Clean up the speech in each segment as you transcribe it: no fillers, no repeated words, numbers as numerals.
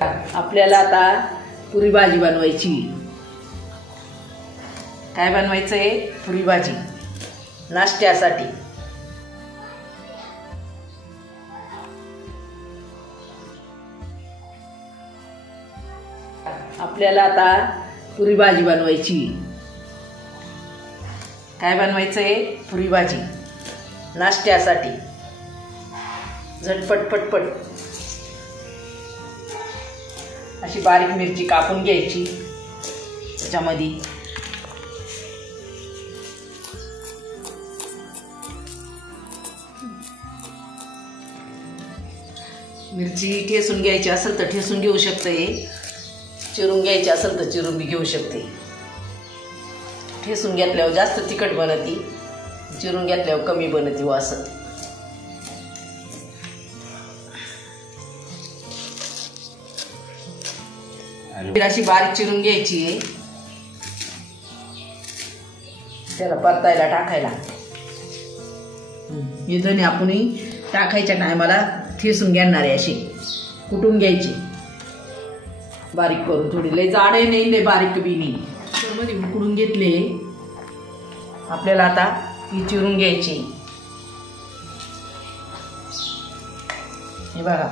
आपल्याला आता पुरी भाजी बनवायची। काय बनवायचं आहे? पुरी भाजी नाश्त्यासाठी। आपल्याला आता पुरी भाजी बनवायची। काय बनवायचं आहे? पुरी भाजी नाश्त्यासाठी। झटपट पटपट अशी बारीक मिरची कापून घ्यायची। त्याच्यामध्ये मिरची ठेसून घ्यायची असेल तर ठेसून घेऊ शकते, चिरून घ्यायची असेल तर चिरून बी घेऊ शकते। ठेसून घेतल्यावर जास्त तिखट बनती, चिरून घेतल्यावर कमी बनती व असं। अशी बारीक चिरून घ्यायची आहे, त्याला परतायला टाकायला। हे धने आपण टाकायच्या टायमाला ठेसून घेणार आहे, अशी कुटून घ्यायची बारीक करून। थोडी लय जाड नाही लय बारीक बी नाही, मध्ये उकडून घेतले। आपल्याला आता ही चिरून घ्यायची। हे बघा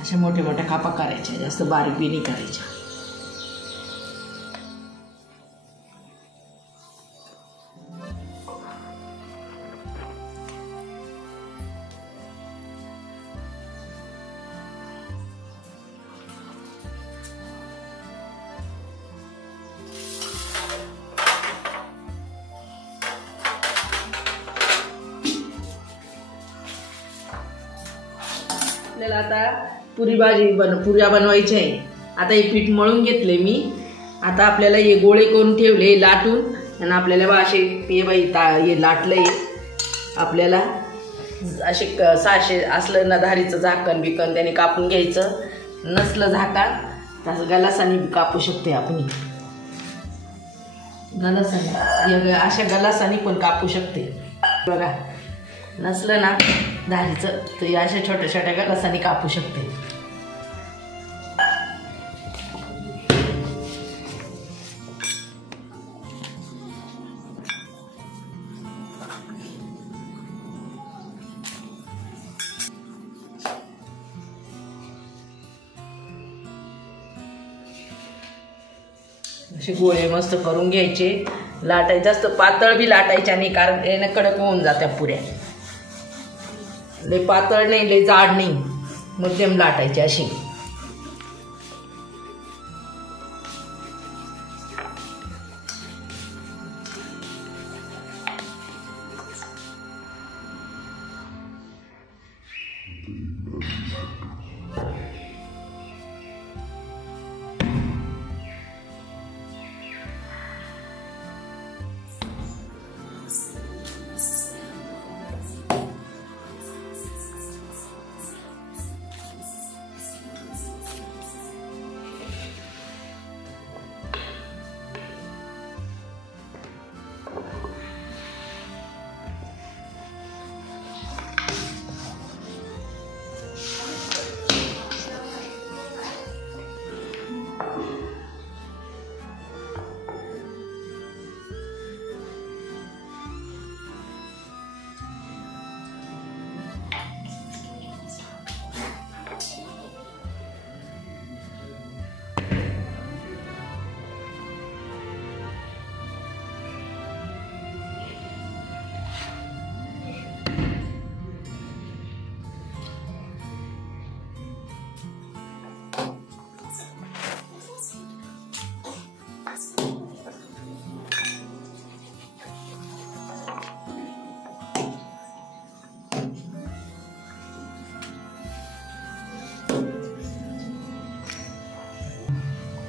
अशा मोठे मोठे कापा करायचे, जास्त बारीक बी नाही करायच्या। आपल्याला आता पुरी भाजी पुऱ्या बनवायच्या आहे। आता हे पीठ मळून घेतले मी। आता आपल्याला हे गोळे करून ठेवले लाटून, आणि आपल्याला बा असे हे लाटलंय। आपल्याला असे 600 असलं ना धारीचं झाकण बिकन त्याने कापून घ्यायचं, नसलं झाकण तसं गलासाने कापू शकते आपण। गलासाने अशा गलासाने पण कापू शकते बघा। नसलं ना धारीचं तर अशा छोट्या छोट्या गलासाने कापू शकते। असे गोळे मस्त करून घ्यायचे। लाटायचे जास्त पातळ बी लाटायच्या नाही, कारण याने कडक होऊन जात्या पुऱ्या। लय पातळ नाही लय जाड नाही, मध्यम लाटायची अशी।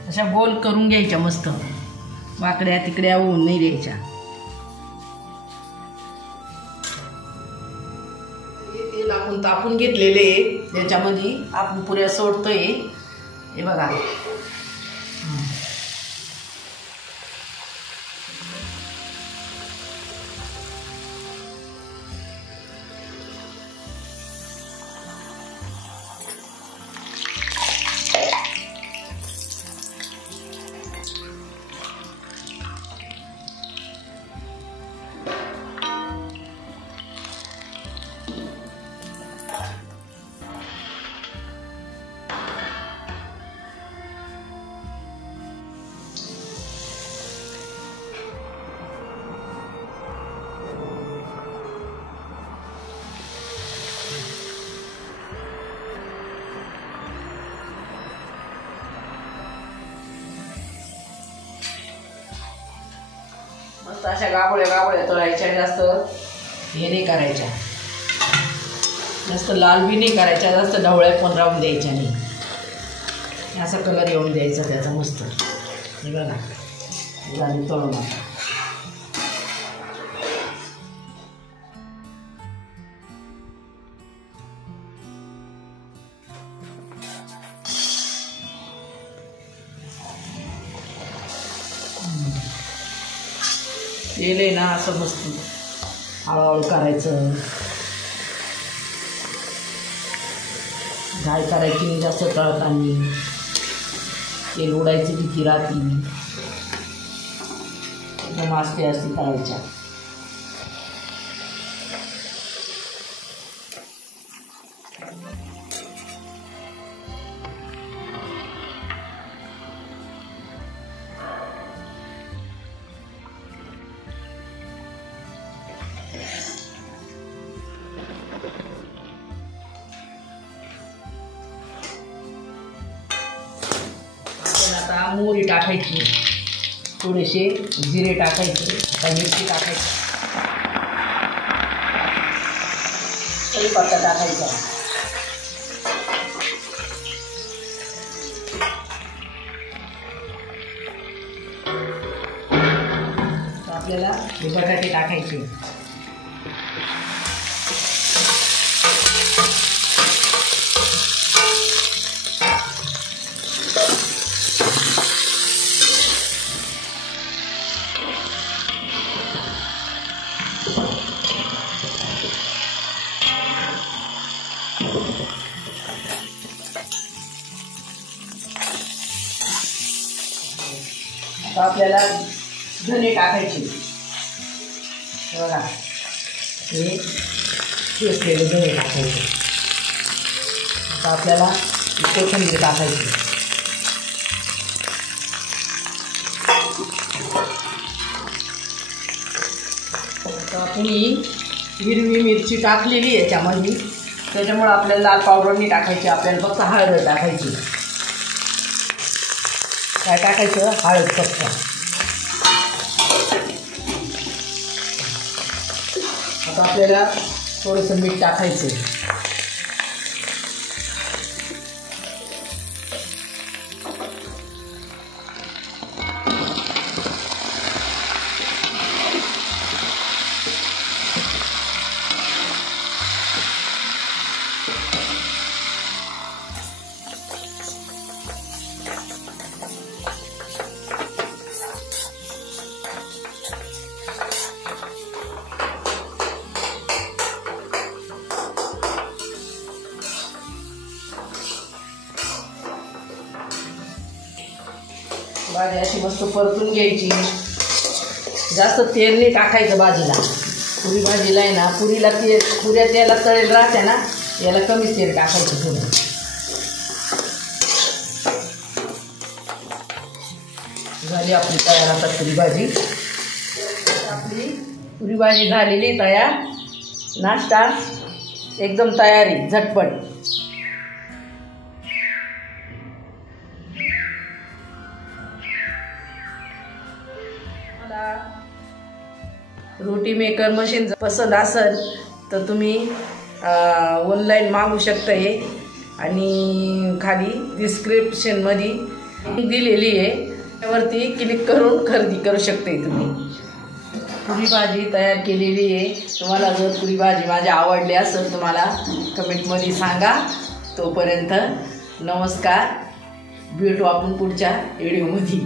अशा गोल करून घ्यायच्या मस्त, वाकड्या तिकड्या होऊन नाही द्यायच्या। तेल आपण तापून घेतलेले त्याच्यामध्ये आपण पुऱ्या सोडतोय। हे बघा मस्त अशा गाबोळ्या तळायच्या, जास्त हे नाही करायच्या, जास्त लाल बी नाही करायच्या, जास्त ढवळ्या पण राहून द्यायच्या नाही. असा कलर येऊन द्यायचा त्याचा मस्त. हे बघा झाली तळून. आता तेल आहे ना असं मस्त हळूहळू करायचं, घाई करायची नाही जास्त तळताना, तेल उडायची भीती राहते, एकदम आस्ते आस्ते तळायच्या. आता मोहरी टाकायची, थोडेसे जिरे टाकायचे, मिरची टाकायची, कढीपत्ता टाकायचा. आपल्याला हे बटाटे टाकायचे. आता आपल्याला धने टाकायचे. बघा हे ठेचलेले धने टाकायचे. आता आपल्याला कोथिंबीर टाकायची. आता आपण हिरवी मिरची टाकलेली आहे याच्यामध्ये, त्याच्यामुळे आपल्याला लाल पावडर नाही टाकायची, आपल्याला फक्त हळद टाकायची. काय टाकायचं? हळद फक्त. आता आपल्याला थोडंसं मीठ टाकायचं. भाजी अशी मस्त परतून घ्यायची. जास्त तेल नाही टाकायचं भाजीला. पुरी भाजीला आहे ना, पुरीला पुऱ्या तेलात तळेल राहते ना, याला कमीच तेल टाकायचं थोडं. झाली आपली तयार आता पुरी भाजी. आपली पुरी भाजी झालेली तयार. नाश्ता एकदम तयारी झटपट. रोटी मेकर मशीन पसंत असेल तर तुम्ही ऑनलाईन मागू शकता हे. आणि खाली डिस्क्रिप्शनमध्ये लिंक दिलेली आहे, त्यावरती क्लिक करून खरेदी करू शकते तुम्ही. पुरी भाजी तयार केलेली आहे. तुम्हाला जर पुरी भाजी माझी आवडली असेल तर मला कमेंटमध्ये सांगा. तोपर्यंत नमस्कार, भेटू आपण पुढच्या व्हिडिओमध्ये.